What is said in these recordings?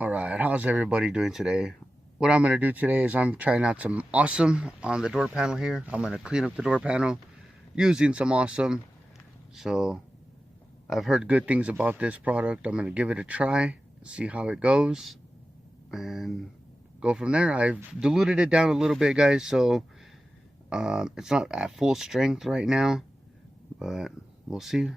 Alright, how's everybody doing today? What I'm going to do today is I'm trying out some Awesome on the door panel here. I'm going to clean up the door panel using some Awesome. So I've heard good things about this product. I'm going to give it a try, see how it goes, and go from there. I've diluted it down a little bit, guys, so it's not at full strength right now, but we'll see.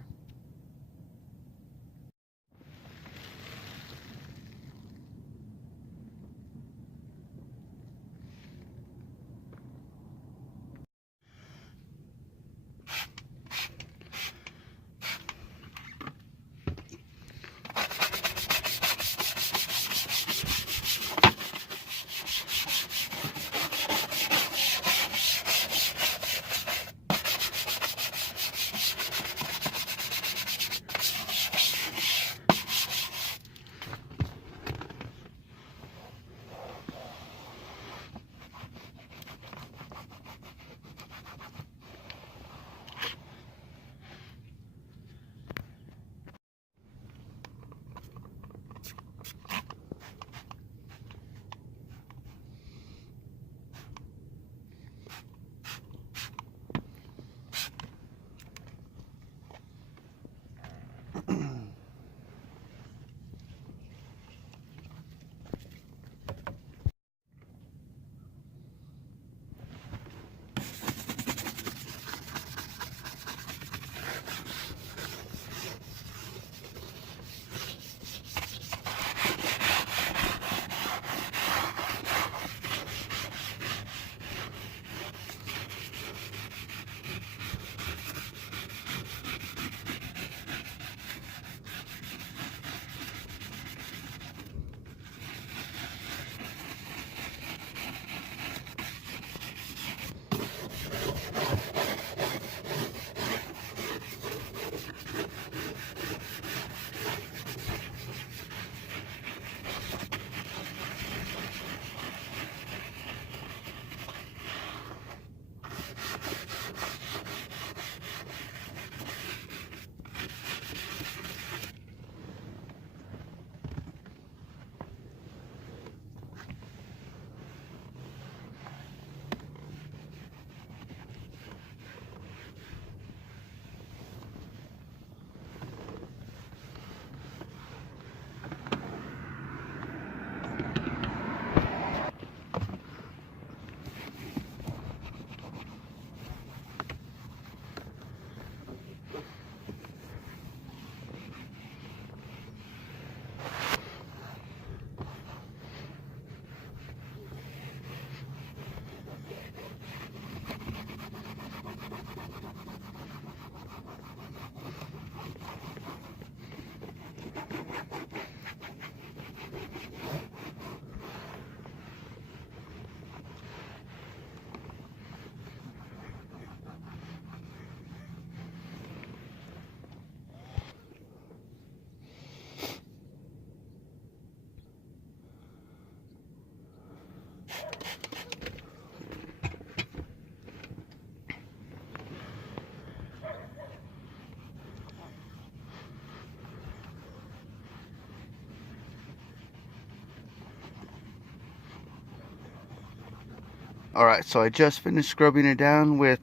Alright, so I just finished scrubbing it down with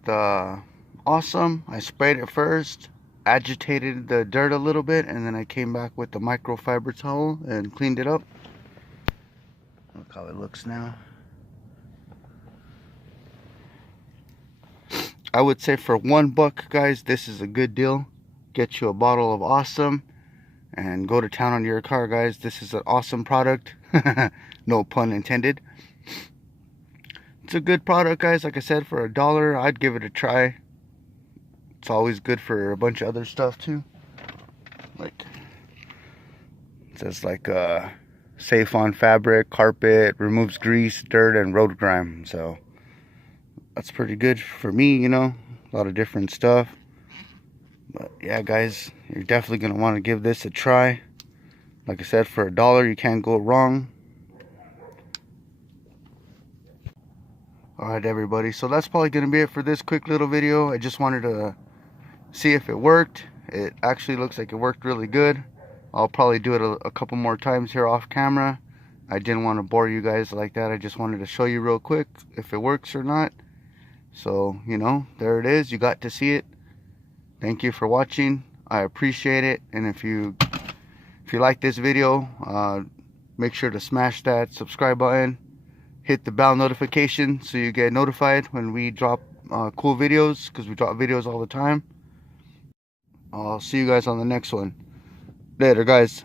Awesome. I sprayed it first, agitated the dirt a little bit, and then I came back with the microfiber towel and cleaned it up. Look how it looks now. I would say for $1, guys, this is a good deal. Get you a bottle of Awesome and go to town on your car, guys. This is an awesome product. No pun intended. It's a good product, guys. Like I said, for $1, I'd give it a try. It's always good for a bunch of other stuff too. Like, it says like safe on fabric, carpet, removes grease, dirt, and road grime. So that's pretty good for me, you know. A lot of different stuff. But yeah, guys, you're definitely gonna want to give this a try. Like I said, for $1, you can't go wrong. Alright, everybody, so that's probably going to be it for this quick little video. I just wanted to see if it worked. It actually looks like it worked really good. I'll probably do it a couple more times here off camera I didn't want to bore you guys like that. I just wanted to show you real quick if it works or not. So, you know, there it is. You got to see it. Thank you for watching. I appreciate it. And if you like this video, make sure to smash that subscribe button. Hit the bell notification so you get notified when we drop cool videos, because we drop videos all the time. I'll see you guys on the next one. Later, guys.